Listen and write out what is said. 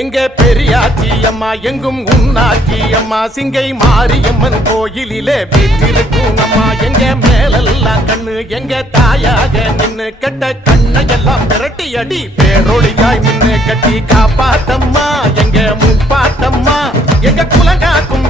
எங்க பெரியாச்சி அம்மா எங்கும் உன்னாச்சி அம்மா சிங்கை மாரியம்மன் கோயிலிலே வீட்டிருக்கும் அம்மா எங்க மேலெல்லாம் கண்ணு எங்க தாயாக நின்னு கெட்ட கண்ணையெல்லாம் விரட்டி அடி பேரொழியாய் நின்னு கட்டி காப்பாத்தம்மா எங்க முப்பாத்தம்மா எங்க குலங்காக்கும்